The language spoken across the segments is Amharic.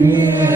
Yeah.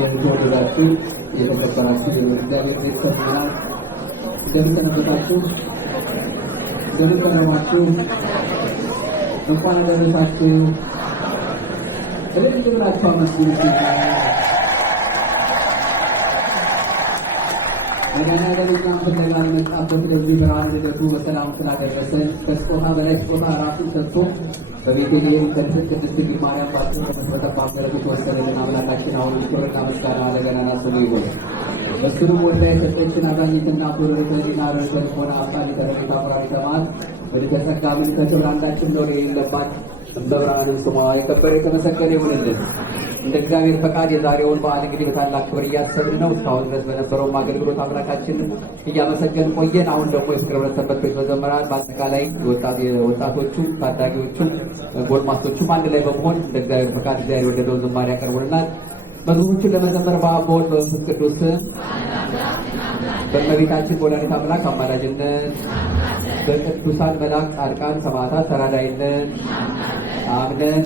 የተወደዳችሁ የተከበራችሁ የእግዚአብሔር ቤተሰቦች እንደምን ሰነበታችሁ? እንደምን ከረማችሁ? እንኳን አደረሳችሁ። እልል ብላችሁ አመስግኑ። መድኃኒዓለም እኛን ፍለጋ የመጣበት ለዚህ ብርሃነ ልደቱ በሰላም ስላደረሰን በስጦታ በላይ ስጦታ ራሱን ሰጥቶ በቤተልሔም ከድስት ቅድስት ድንግል ማርያም ባርኮ በመሰጠት በረከት ወሰደልን አምላካችን አሁን ክብርና ምስጋና ለገናና ስሙ ይሁን። እሱንም ወልዳ የሰጠችን አዛኝትና ቶሎሬተ ዜና ረሰት ሆነ አሳሊ ተረፊት አፍራሪ ተማት ወደ ጸጋ ምን ከክብር አንዳችን ነው የሌለባት በብርሃንን ስሟ የከበረ የተመሰገነ ይሁንልን። እንደ እግዚአብሔር ፈቃድ የዛሬውን በዓል እንግዲህ በታላቅ ክብር እያሰብን ነው። እስካሁን ድረስ በነበረውም አገልግሎት አምላካችን እያመሰገን ቆየን። አሁን ደግሞ የፍቅር ህብረት ሰንበት ቤት መዘምራን በአጠቃላይ ወጣቶቹ፣ ታዳጊዎቹ፣ ጎልማሶቹም አንድ ላይ በመሆን እንደ እግዚአብሔር ፈቃድ እግዚአብሔር የወደደውን ዝማሬ ያቀርቡልናል። መዝሙሮቹን ለመዘመር በአብ በወልድ በመንፈስ ቅዱስ በእመቤታችን በወላዲተ አምላክ አማላጅነት በቅዱሳን መላእክት፣ ጻድቃን፣ ሰማዕታት ተራዳኢነት አምነን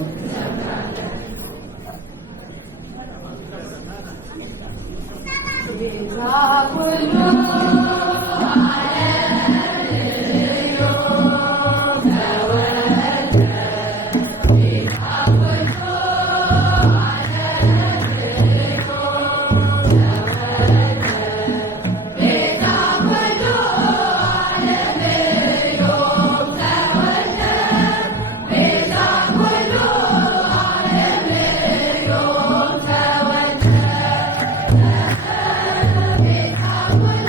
Amen.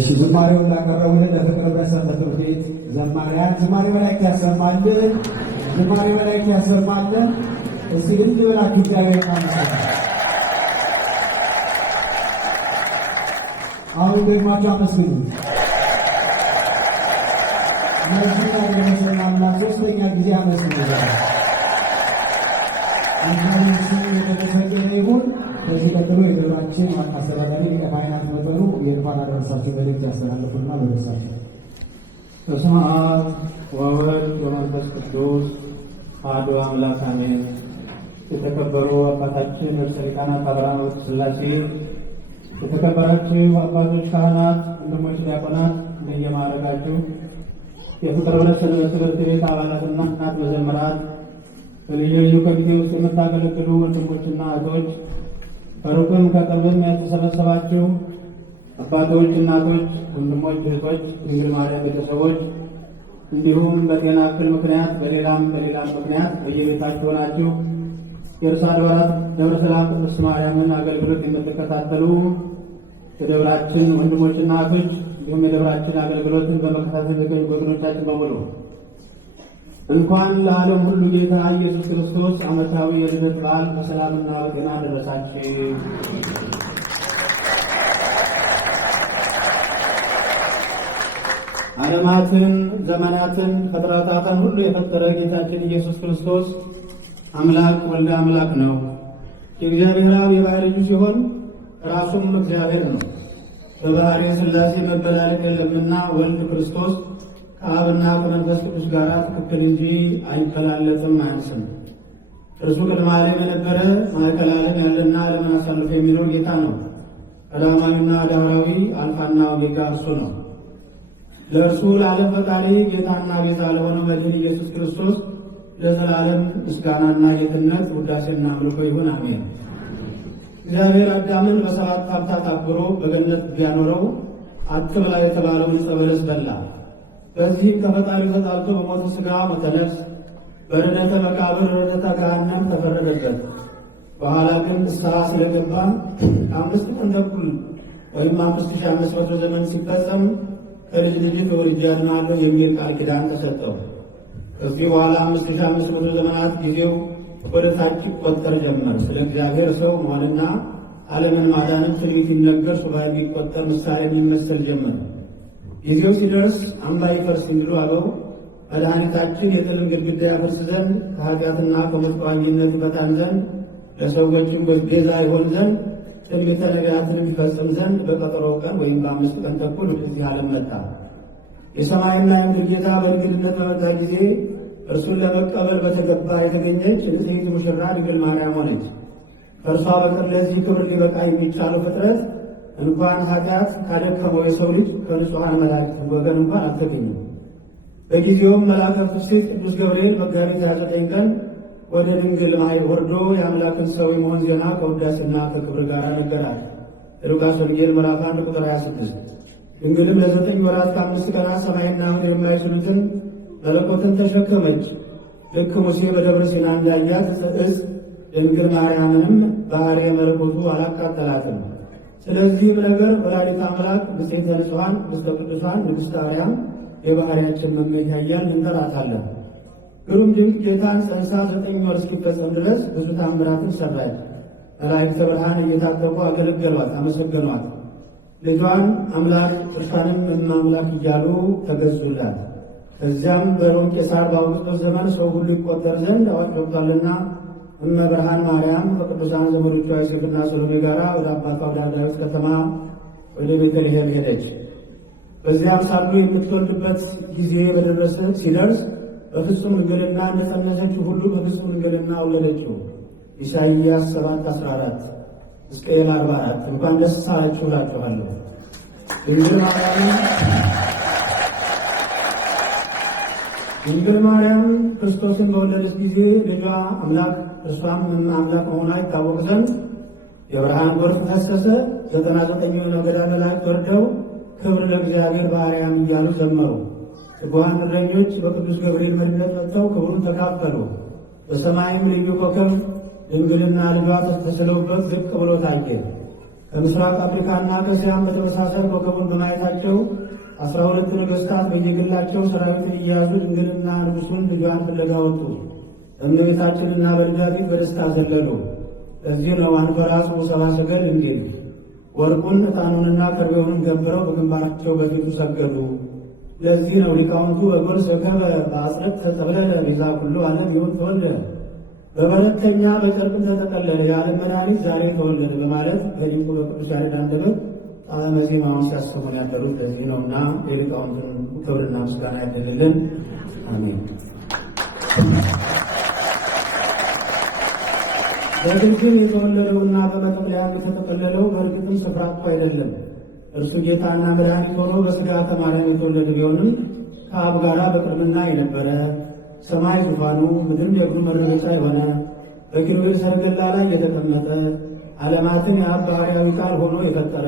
እሺ ዝማሬውን ላቀረቡልን ለፍቅር በሰንበት ትምህርት ቤት ዘማሪያን ዝማሬ መላእክት ያሰማልን፣ ዝማሬ መላእክት ያሰማልን። እስቲ ልጅ በላችሁ እግዚአብሔር ይመስገን። አሁን ደግማችሁ አመስግኑ። እነዚህ ያደረሰን አምላክ ሶስተኛ ጊዜ አመስግኑ። እግዚአብሔር የተመሰገነ ይሁን። ከዚህ ቀጥሎ የደብራችን ዋና አስተዳዳሪ ሊቀ ካህናት መጠኑ የእንኳን አደረሳችሁ መልእክት ያስተላልፉና በደረሳቸው። በስመ አብ ወወልድ ወመንፈስ ቅዱስ አሐዱ አምላክ አሜን። የተከበሩ አባታችን ርዕሰ ሊቃናት አብርሃም ወሥላሴ፣ የተከበራችሁ አባቶች ካህናት፣ ወንድሞች ዲያቆናት፣ እንደየማዕረጋችሁ የፍቅር ህብረት ሰንበት ትምህርት ቤት አባላትና እናት መዘምራን፣ በልዩ ልዩ ኮሚቴ ውስጥ የምታገለግሉ ወንድሞችና እህቶች፣ ከሩቅም ከቅርብም የተሰበሰባችሁ አባቶች፣ እናቶች፣ ወንድሞች፣ እህቶች፣ ድንግል ማርያም ቤተሰቦች እንዲሁም በጤና እክል ምክንያት በሌላም ምክንያት በየቤታችሁ ሆናችሁ የእርሷ አድባራት ደብረ ሰላም ቅድስት ማርያምን አገልግሎት የምትከታተሉ የደብራችን ወንድሞችና እህቶች እንዲሁም የደብራችን አገልግሎትን በመከታተል የሚገኙ ወገኖቻችን በሙሉ እንኳን ለዓለም ሁሉ ጌታ ኢየሱስ ክርስቶስ ዓመታዊ የልደት በዓል በሰላምና በጤና አደረሳችሁ። ዓለማትን፣ ዘመናትን፣ ፍጥረታትን ሁሉ የፈጠረ ጌታችን ኢየሱስ ክርስቶስ አምላክ ወልደ አምላክ ነው። የእግዚአብሔር አብ የባሕርይ ልጁ ሲሆን ራሱም እግዚአብሔር ነው። በባሕርይ ሥላሴ መበላለጥ የለምና ወልድ ክርስቶስ ከአብና ከመንፈስ ቅዱስ ጋር ትክክል እንጂ አይበላለጥም፣ አያንስም። እርሱ ቅድመ ዓለም የነበረ ማዕከለ ዓለም ያለና ዓለምን አሳልፎ የሚኖር ጌታ ነው። ቀዳማዊና ዳህራዊ አልፋና ኦሜጋ እርሱ ነው። ለእርሱ ለዓለም ፈጣሪ ጌታና ቤዛ ለሆነው መድኃኒታችን ኢየሱስ ክርስቶስ ለዘላለም ምስጋናና ጌትነት ውዳሴና አምልኮ ይሁን፣ አሜን። እግዚአብሔር አዳምን በሰባት ሀብታት አክብሮ በገነት ቢያኖረው አትብላ የተባለውን ዕፀ በለስ በላ። በዚህም ከፈጣሪው ተጣልቶ በሞተ ሥጋ ሞተ ነፍስ፣ በርደተ መቃብር ርደተ ገሃነም ተፈረደበት። በኋላ ግን ንስሐ ስለገባ ከ5 ቀን ተኩል ወይም 5500 ዘመን ሲፈጸም ከልጅ ልጅ ተወልጄ አድናለሁ የሚል ቃል ኪዳን ተሰጠው። ከዚህ በኋላ 5500 ዘመናት ጊዜው ወደ ታች ይቆጠር ጀመር። ስለ እግዚአብሔር ሰው መሆንና ዓለምን ማዳንም ትንቢት ይነገር፣ ሱባኤ የሚቆጠር ምሳሌ የሚመሰል ጀመር። ጊዜው ሲደርስ አምባ ይፈርስ እንዲሉ አበው መድኃኒታችን የጥልን ግድግዳ ያፈርስ ዘንድ ከኃጢአትና ከሞት ቋሚነት ይፈታን ዘንድ ለሰዎችም ቤዛ ይሆን ዘንድ ትንቢተ ነቢያትን የሚፈጽም ዘንድ በቀጠሮው ቀን ወይም በ5 ቀን ተኩል ወደዚህ ዓለም መጣ። የሰማይና የምድር ጌታ በእንግድነት በመጣ ጊዜ እርሱን ለመቀበል በተገባ የተገኘች ንጽሕት ሙሽራ ድንግል ማርያም ሆነች። ከእርሷ በቀር ለዚህ ክብር ሊበቃ የሚቻለው ፍጥረት እንኳን ኃጢአት ካደከመው የሰው ልጅ ከንጹሐን መላእክት ወገን እንኳን አልተገኘም። በጊዜውም መልአከ ፍስሕት ቅዱስ ገብርኤል መጋቢት 29 ቀን ወደ ድንግል ማኅፀን ወርዶ የአምላክን ሰው የመሆን ዜና ከውዳሴና ከክብር ጋር ነገራት። ሉቃስ ወንጌል ምዕራፍ 1 ቁጥር 26። ድንግልም ለ9 ወራት ከ5 ቀናት ሰማይና ምድር የማይችሉትን መለኮትን ተሸከመች። ልክ ሙሴ በደብረ ሲና እንዳያት ዕፅ ድንግል ማርያምንም ባሕርየ መለኮቱ አላቃጠላትም። ስለዚህም ነገር ወላዲተ አምላክ ንጽሕተ ንጹሐን ንግሥተ ቅዱሳን ንግሥተ አርያም የባሕርያችን መመኪያ እያልን እንጠራታለን። ግሩም ድንቅ ጌታን ጸንሳ 9 ወር እስኪፈጸም ድረስ ብዙ ታምራትን ሰራች። መላእክተ ብርሃን እየታጠቁ አገለገሏት፣ አመሰገኗት። ልጇን አምላክ እርሷንም እማምላክ እያሉ ተገዙላት። ከዚያም በሮም ቄሳር በአውግስጦስ ዘመን ሰው ሁሉ ይቆጠር ዘንድ አዋጅ ወጥቷልና እመብርሃን ማርያም ከቅዱሳን ዘመዶቿ ዮሴፍና ሰሎሜ ጋር ወደ አባቷ ወደ ዳዊት ከተማ ወደ ቤተልሔም ሄደች። በዚያም ሳሉ የምትወልድበት ጊዜ ሲደርስ በፍጹም ድንግልና እንደጸነሰችው ሁሉ በፍጹም ድንግልና ወለደችው። ኢሳይያስ 7:14 ሕዝቅኤል 44። እንኳን ደስ አላችሁ እላችኋለሁ። ድንግል ማርያም ክርስቶስን በወለደች ጊዜ ልጇ አምላክ እርሷም አምላክ መሆኗ ይታወቅ ዘንድ የብርሃን ጎርፍ ፈሰሰ። 99 ነገደ መላእክት ወርደው ክብር ለእግዚአብሔር በአርያም እያሉ ዘመሩ። ትጉሃን እረኞች በቅዱስ ገብርኤል መሪነት መጥተው ክብሩን ተካፈሉ። በሰማይም ልዩ ኮከብ ድንግልና ልጇ ተስለውበት ዝቅ ብሎ ታየ። ከምስራቅ አፍሪካና ከእስያም በተመሳሳይ ኮከቡን በማየታቸው 12 ነገሥታት በየግላቸው ሰራዊትን እየያዙ ድንግልና ንጉሡን ልጇን ፍለጋ ወጡ። በእመቤታችንና በልጇ ፊት በደስታ ዘለሉ። ለዚህ ነው አንፈራጽ ሰብአ ሰገል እንዲል ወርቁን ዕጣኑንና ከርቤውንም ገብረው በግንባራቸው በፊቱ ሰገዱ። ለዚህ ነው ሊቃውንቱ በጎል ሰከበ በአጽረት ተጠቅለለ ቤዛ ኩሉ ዓለም ይሁን ተወልደ፣ በበረተኛ በጨርቅም ተጠቀለለ የዓለም መድኃኒት ዛሬ ተወለደ በማለት በሊቁ በቅዱስ ያሬድ አንደበት ጣዕመ ዜማውን ሲያሰሙን ያደሩት ለዚህ ነውና የሊቃውንትን ክብርና ምስጋና ያደልልን። አሜን። በግልግል የተወለደውና በመጠቅለያ የተጠቀለለው በእርግጥም ስፍራ እኮ አይደለም። እርሱ ጌታና መድኃኒት ሆኖ በሥጋ ከማርያም የተወለደ ቢሆንም ከአብ ጋራ በቅድምና የነበረ ሰማይ ዙፋኑ ምድርም የእግሩ መረገጫ የሆነ በኪሩቤል ሰረገላ ላይ የተቀመጠ ዓለማትን የአብ ባሕርያዊ ቃል ሆኖ የፈጠረ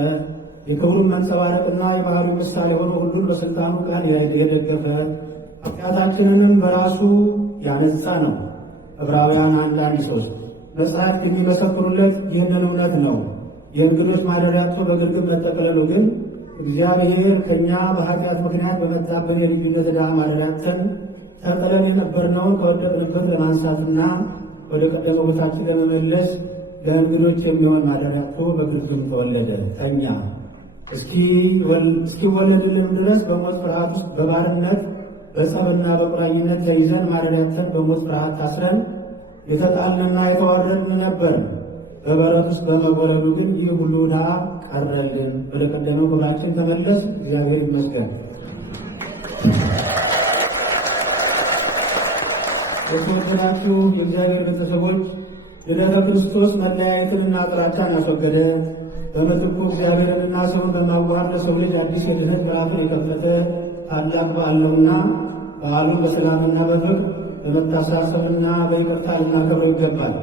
የክብሩን መንጸባረቅና የባሕርዩ ምሳሌ ሆኖ ሁሉን በሥልጣኑ ቃል የደገፈ ኃጢአታችንንም በራሱ ያነጻ ነው። ዕብራውያን 1:3 መጽሐፍት የሚመሰክሩለት ይህንን እውነት ነው። የእንግዶች ማደሪያ አጥቶ በግርግም መጠቅለሉ ግን እግዚአብሔር ከእኛ በኃጢአት ምክንያት በመጣብን የልዩነት ዕዳ ማደሪያ አጥተን ተጥለን የነበርነውን ከወደቅንበት ለማንሳትና ወደ ቀደመ ቦታችን ለመመለስ ለእንግዶች የሚሆን ማደሪያ አጥቶ በግርግም ተወለደ። ከእኛ እስኪወለድልን ድረስ በሞት ፍርሃት ውስጥ በባርነት በጸብና በቁራኝነት ተይዘን ማደሪያ አጥተን በሞት ፍርሃት ታስረን የተጣልንና የተዋረድን ነበር። በበረት ውስጥ በመወለዱ ግን ይህ ሁሉ ዕዳ ቀረልን። ወደ ቀደመው ክብራችን ተመለስ። እግዚአብሔር ይመስገን። የተወደዳችሁ የእግዚአብሔር ቤተሰቦች ልደተ ክርስቶስ መለያየትንና ጥላቻን ያስወገደ በምትኩ እግዚአብሔርንና ሰውን በማዋሃድ ለሰው ልጅ አዲስ የድኅነት ምዕራፍን የከፈተ ታላቅ በዓል ነውና በዓሉን በሰላምና በፍቅር በመተሳሰብና በይቅርታ ልናከብረው ይገባል።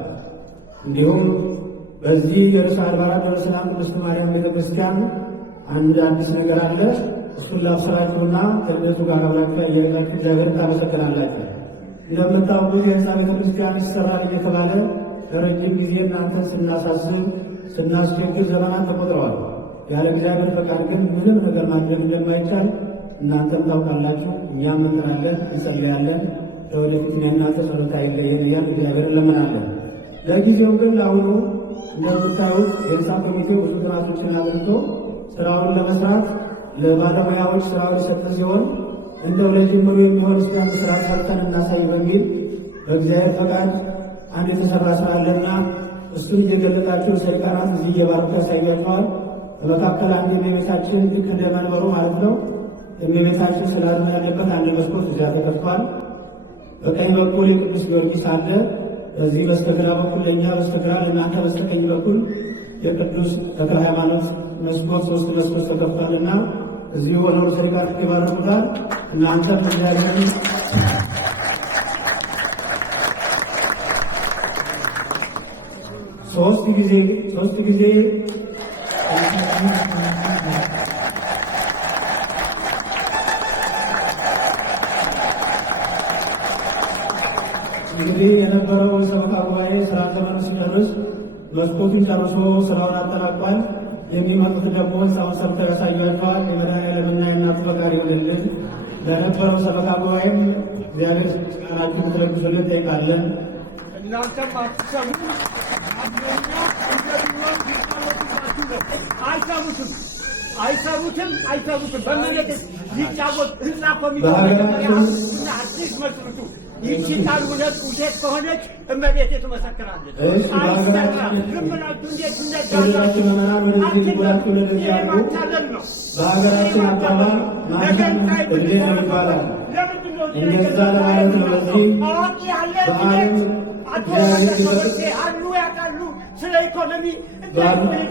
እንዲሁም በዚህ የርዕሰ አድባራት ደብረ ሰላም ቅድስት ማርያም ቤተ ክርስቲያን አንድ አዲስ ነገር አለ። እሱን ላብስራችሁና ከልደቱ ጋር አብራችሁ ያያችሁ እግዚአብሔር ታመሰግናላችሁ። እንደምታውቁት የሕንፃ ቤተ ክርስቲያን ይሰራል እየተባለ ለረጅም ጊዜ እናንተን ስናሳስብ ስናስቸግር ዘመናት ተቆጥረዋል። ያለ እግዚአብሔር ፈቃድ ግን ምንም ነገር ማድረግ እንደማይቻል እናንተም ታውቃላችሁ። እኛም እንጠራለን፣ እንጸልያለን። ለወደፊት የእናንተ ጸሎት አይለየን እያል እግዚአብሔርን ለምናለን። ለጊዜው ግን ለአሁኑ እንደምታዩት የሕንፃ ኮሚቴው ብዙ ጥናቶችን አድርጎ ስራውን ለመስራት ለባለሙያዎች ስራውን የሰጠ ሲሆን እንደው ለጅምሩ የሚሆን እስኪ አንድ ስራ ሰርተን እናሳይ በሚል በእግዚአብሔር ፈቃድ አንድ የተሰራ ስራ አለና እሱን እየገለጣችሁ ሰይጣናት እዚህ እየባረኩ ያሳያቸዋል። በመካከል አንድ የቤታችን ልክ እንደመንበሩ ማለት ነው የቤታችን ስላልሆነ ያለበት አንድ መስኮት እዚያ ተከፍቷል። በቀኝ በኩል የቅዱስ ጊዮርጊስ አለ። በዚህ በስተግራ በኩል ለእኛ በስተግራ ለእናንተ በስተቀኝ በኩል የቅዱስ ተክለ ሃይማኖት መስኮት 3 መስኮት ተከፍቷልና እዚሁ ወደ ሰይጣናት ይባረኩታል። እናንተ እግዚአብሔርን ሶስት ጊዜ እንግዲህ የነበረው ሰበካ ጉባኤ ስራ ዘመን ሲጨርስ መስኮቱን ጨርሶ ስራውን አጠናቋል። የሚመጡት ደግሞ ህንፃውን ሰብተው ያሳያቸዋል። የመድኃኔዓለምና የእናቱ ፈቃድ ይሆንልን። ለነበረው ሰበካ ጉባኤም እግዚአብሔር ምስጋናችሁን ትለግሱልን ጠይቃለን። እናንተም አትሰሙ አይሰሙትም። በመነገስ ሊጫወት ህንፃ ኮሚቴ አዲስ መስርቱ ይቺ ቃል እውነት ውሸት ከሆነች እመቤቴ ትመሰክራለች። አይሰራም። ዝም ብላችሁ እንዴት እንደዳላችሁ ማታለል ነው። በሀገራችን አባባል ማንም እድሌ ነው ይባላል። እንደዛ ለማለት ነው። በዚህ በዓለም አሉ ያውቃሉ ስለ ኢኮኖሚ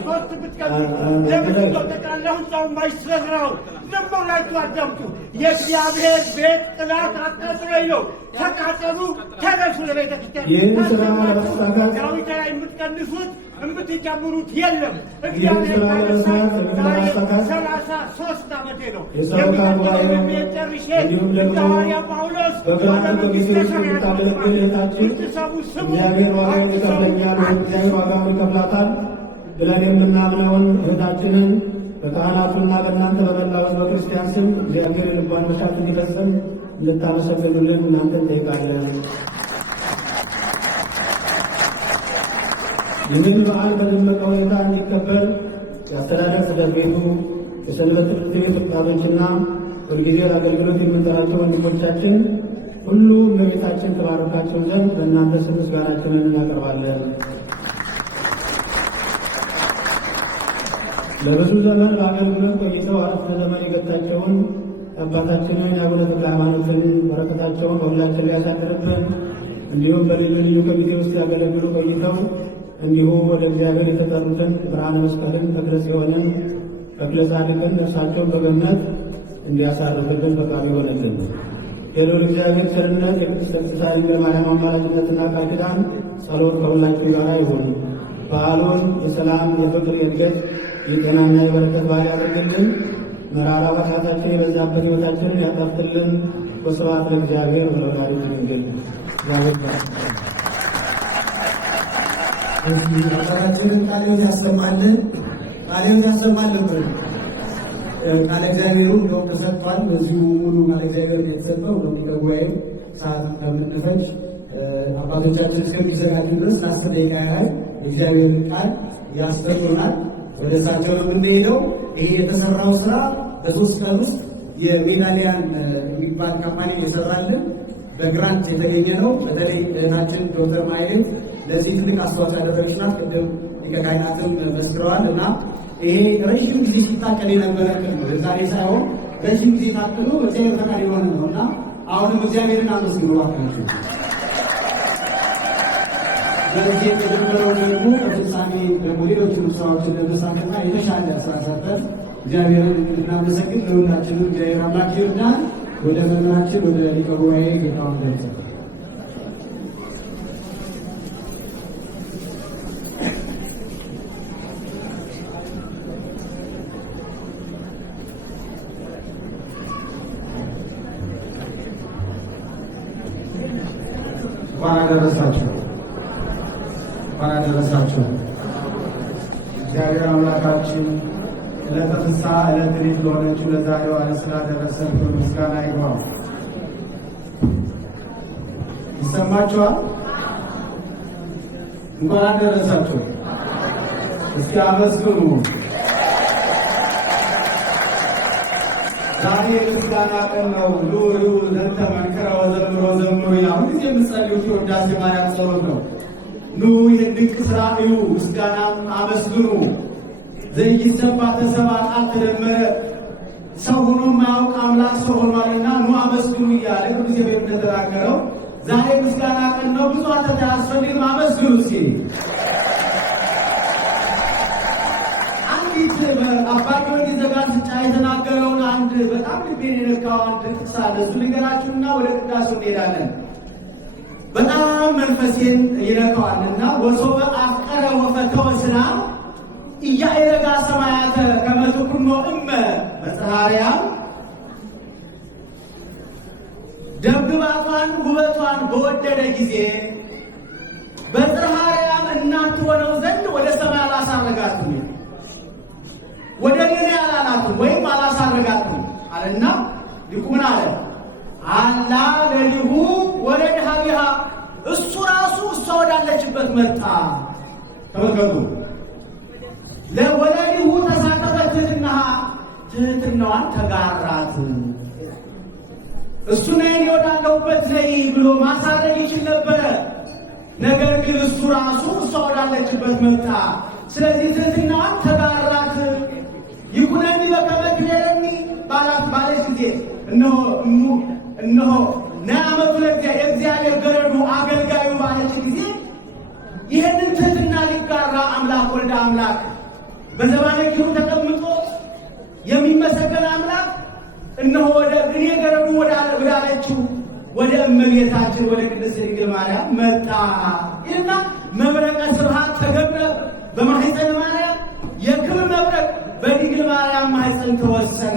ኮስት ብትቀሉ ለምንድን ነው ጠቅላላ ህንፃውን ማይሰራው? ዝም ብላችሁ አዳምጡ። የእግዚአብሔር ቤት ጥላት አቃጥሎኝ ነው። ተቃጠሉ፣ ተነሱ። ለቤተ ክርስቲያን ዳዊት ላይ የምትቀንሱት የምትጨምሩት የለም። እግዚአብሔር ዛሬ 33 ዓመቴ ነው የሚያስተምረው ጨርሼ እንደ ሐዋርያ ጳውሎስ ወደ መንግሥተ ሰማያት ብትሰሙ ስሙ፣ እግዚአብሔር ዋጋውን ይከፍለኛል፣ እግዚአብሔር ዋጋውን ይከፍላታል። ብለን የምናምነውን እህታችንን በካህናቱና በእናንተ በመላው ሕዝበ ክርስቲያን ስም እግዚአብሔር ልቧን መሻት እንዲፈጽም እንድታመሰግኑልን እናንተን ጠይቃለን። ይህን በዓል በደመቀ ሁኔታ እንዲከበር የአስተዳደር ጽሕፈት ቤቱ፣ የሰንበት ትምህርት ቤት ወጣቶችና ሁልጊዜ ለአገልግሎት የምንጠራቸው ወንድሞቻችን ሁሉ እመቤታችን ተባረካቸው ዘንድ በእናንተ ስም ምስጋናችንን እናቀርባለን። ለብዙ ዘመን በአገልግሎት ቆይተው አረፍተ ዘመን የገታቸውን አባታችንን የአቡነ ተክለ ሃይማኖትን በረከታቸውን በሁላችን ላይ ያሳድርብን። እንዲሁም በልዩ ልዩ ኮሚቴ ውስጥ ያገለግሉ ቆይተው እንዲሁ ወደ እግዚአብሔር የተጠሩትን ብርሃነ መስቀልን ተክለ ጽዮንን ተክለ ጻድቅን ነፍሳቸውን በገነት እንዲያሳርፍልን ፈቃዱ ይሆንልን። የልዑል እግዚአብሔር ቸርነት የቅድስት ቅድስት ማርያም አማላጅነትና ቃል ኪዳን ጸሎት ከሁላችን ጋር ይሁን። በዓሉን የሰላም የፍቅር የእድገት የጤናና የበረከት በዓል ያደርግልን። መራራ ኃጢአታችን የበዛበት ሕይወታችንን ያጣፍጥልን። ወስብሐት ለእግዚአብሔር ወለወላዲቱ ድንግል። አባታችንን ቃለ ሕይወት ያሰማልን፣ ቃለ ሕይወት ያሰማልን። ቃለ እግዚአብሔሩ እንደውም ተሰጥቷል። በዚሁ ሙሉ ቃለ እግዚአብሔር የተሰጠው ለሚቀጉባኤም ሰዓት ከምንፈጅ አባቶቻችን እስከሚዘጋጁ ድረስ ለ10 ደቂቃ ያህል እግዚአብሔርን ቃል ያስተምሩናል። ወደ እሳቸው ነው የምንሄደው። ይሄ የተሰራው ስራ በ3 ቀን ውስጥ የሜዳሊያን የሚባል ካምፓኒ የሰራልን በግራንት የተገኘ ነው። በተለይ እህታችን ዶክተር ማይሌት ለዚህ ትልቅ አስተዋጽኦ ያደረገች ናት። ቅድም ሊቀ ካህናትም መስክረዋል። እና ይሄ ረዥም ጊዜ ሲታቀድ የነበረ እቅድ ነው። ዛሬ ሳይሆን ረዥም ጊዜ ታቅዶ እግዚአብሔር ፈቃድ የሆነ ነው እና አሁንም እግዚአብሔርን አመስግኑ እባካችሁ። በዚህ የተጀመረው ደግሞ በፍጻሜ ደግሞ ሌሎችንም ስራዎችን ለመሳተፍና የተሻለ ስራ ሰርተን እግዚአብሔርን እንድናመሰግን ለሁላችንም እግዚአብሔር አምላክ ይርዳን። ወደ መምህራችን ወደ ሊቀ ጉባኤ ጌታውን ደርሰ እንኳን አደረሳችሁ። እግዚአብሔር አምላካችን ዕለተ ፍስሐ ዕለተ ሊት ለሆነችው ለዛሬዋ ዕለት ስላደረሰን ምስጋና ይግባው። ይሰማችኋል? እንኳን አደረሳችሁ። እስኪ አመስግኑ። ዛሬ ምስጋና ቀን ነው። ሉሉ ዘንተ መንክረ ወዘምሮ ዘምሩ ያው ጊዜ የምትጸልዩት ውዳሴ ማርያም ጸሎት ነው። ኑ ይህን ድንቅ ስራ እዩ፣ ምስጋናም አመስግኑ። ዘይሰባ ተሰባ ቃል ተደመረ፣ ሰው ሆኖ የማያውቅ አምላክ ሰው ሆኗልና ኑ አመስግኑ እያለ ቅዱስ ኤፍሬም እንደተናገረው ዛሬ ምስጋና ቀን ነው። ብዙ አተታ አያስፈልግም፣ አመስግኑ እስኪ። አንዲት አባ ጊዮርጊስ ዘጋስጫ የተናገረውን አንድ በጣም ልቤን የነካው አንድ ጥቅስ አለ። እሱ ልንገራችሁና ወደ ቅዳሴው እንሄዳለን። በጣም መንፈሴን ይነካዋልና ወሶበ አፍቀረ ወፈተወ ስና ኢያእረጋ ሰማያተ ከመ ትኩኖ እመ በጽራርያ ደብግባቷን ውበቷን በወደደ ጊዜ በጽራርያም እናት ሆነው ዘንድ ወደ ሰማይ አላሳረጋትም፣ ወደ ሌላ አላላትም ወይም አላሳረጋትም አለና ሊቁ ምን አለ? አላ ለሊሁ ወለድ ሀቢሃ እሱ ራሱ እሷ ወዳለችበት መጣ። ተመልከቱ። ለወለዲሁ ተሳተፈት ትህትናዋን ተጋራት። እሱ ነይ ወዳለሁበት ነይ ብሎ ማሳረግ ይችል ነበረ። ነገር ግን እሱ ራሱ እሷ ወዳለችበት መጣ። ስለዚህ ትህትናዋን ተጋራት። ይኩነኒ በከመ ትቤለኒ ባለች ጊዜ እነሆ ነአመቱ የእግዚአብሔር ገረዱ አገልጋዩ ባለች ጊዜ ይህንን ትህትና ሊጋራ አምላክ ወልደ አምላክ በዘባነ ኪሩ ተቀምጦ የሚመሰገን አምላክ እነሆ ወደ እኔ ገረዱ ወዳለችው ወደ እመቤታችን ወደ ቅድስት ድንግል ማርያም መጣ ይልና መብረቀ ስብሐት ተገብረ በማኅፀነ ማርያም የክብር መብረቅ በድንግል ማርያም ማኅፀን ተወሰነ።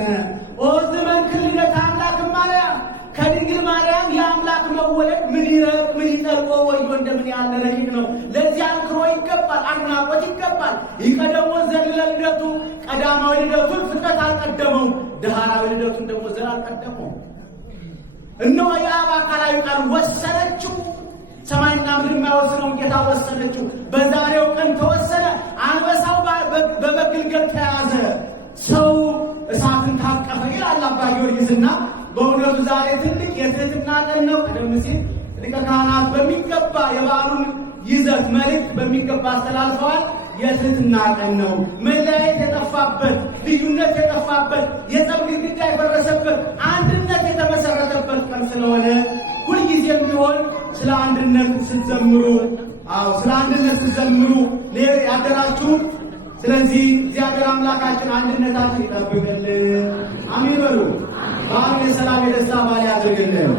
ኦ ዘመንክር ልደተ አምላክ ማርያም ከድንግል ማርያም የአምላክ መወለድ ምን ይረቅ ምን ይጠልቆ ወዮ እንደምን ያለ ረቂቅ ነው። ለዚህ አንክሮኝ ይገባል፣ አድናቆት ይገባል። ይቀደሞ ዘር ለልደቱ ቀዳማዊ ልደቱን ፍጥረት አልቀደመው፣ ዳህራዊ ልደቱን ደግሞ ዘር አልቀደመው። እነሆ የአብ አካላዊ ቃል ወሰነችው። ሰማይና ምድር የማይወስነውን ጌታ ወሰነችው። በዛሬው ቀን ተወሰነ። አንበሳው በበግልገል ተያዘ፣ ሰው እሳትን ታቀፈ ይላል አባ ጊዮርጊስና በእውነቱ ዛሬ ትልቅ የትህትና ቀን ነው። ቀደም ሲል ሊቀ ካህናት በሚገባ የበዓሉን ይዘት መልእክት በሚገባ አስተላልፈዋል። የትህትና ቀን ነው። መለያየት የጠፋበት፣ ልዩነት የጠፋበት፣ የጸብ ግድግዳ የፈረሰበት፣ አንድነት የተመሰረተበት ቀን ስለሆነ ሁልጊዜም ቢሆን ስለ አንድነት ስትዘምሩ፣ ስለ አንድነት ስትዘምሩ ያደራችሁ። ስለዚህ እግዚአብሔር አምላካችን አንድነታችን ይጠብቅልን። አሜን በሉ። በዓሉን የሰላም የደስታ በዓል ያድርግልን።